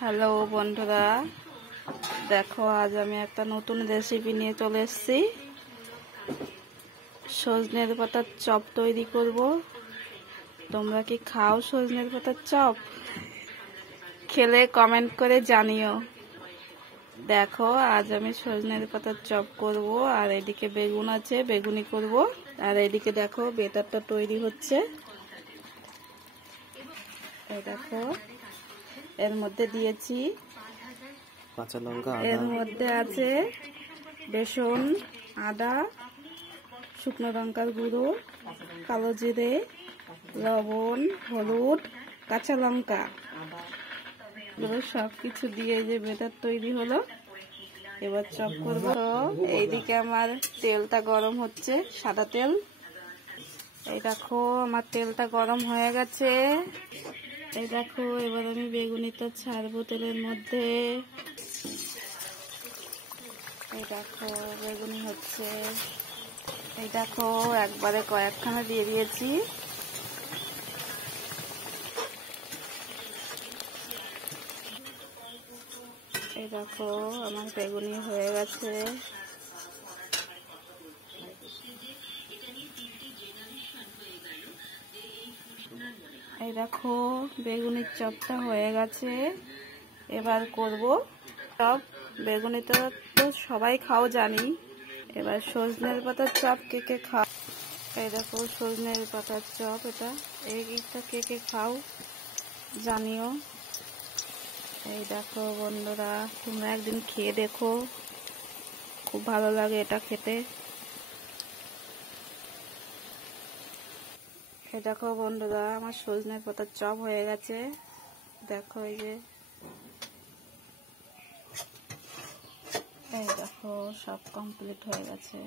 Hello বন্ধুরা, দেখো আজ আমি একটা নতুন রেসিপি নিয়ে চলে এসেছি। সজনের পাতার চপ তৈরি করব। তোমরা কি খাও সজনের পাতার চপ? খেলে কমেন্ট করে জানিও। দেখো আজ আমি সজনের পাতার চপ করব, আর এদিকে বেগুন আছে, বেগুনি করব। আর এদিকে দেখো বেটারটা তৈরি হচ্ছে। এই দেখো এর মধ্যে দিয়েছি কাঁচা লঙ্কা, এর মধ্যে আছে বেসন, আদা, শুকনো লঙ্কার গুঁড়ো, কালো জিরে, লবণ, হলুদ, কাঁচা লঙ্কা, এবার সব কিছু দিয়ে যে বেটার তৈরি হলো। এবার চপ করব। তো এইদিকে আমার তেলটা গরম হচ্ছে, সাদা তেল। এই দেখো আমার তেলটা গরম হয়ে গেছে। এই দেখো এবার আমি বেগুনিটা ছাড়বো তেলের মধ্যে। এই দেখো বেগুনি হচ্ছে। এই দেখো একবারে কয়েকখানা দিয়ে দিয়েছি। এই দেখো আমার বেগুনি হয়ে গেছে। এই দেখো বেগুনির চপটা হয়ে গেছে। এবার করব চপ। বেগুনিটা তো সবাই খাও জানি। এবার সজনের পাতার চপ কে কে খাও? এই দেখো সজনের পাতার চপ, এইটা কে কে খাও জানিও। এই দেখো বন্ধুরা, তোমরা একদিন খেয়ে দেখো, খুব ভালো লাগে এটা খেতে। এই দেখো বন্ধুরা, আমার সজনের পাতার চপ হয়ে গেছে। দেখো এই যে, এই দেখো সব কমপ্লিট হয়ে গেছে।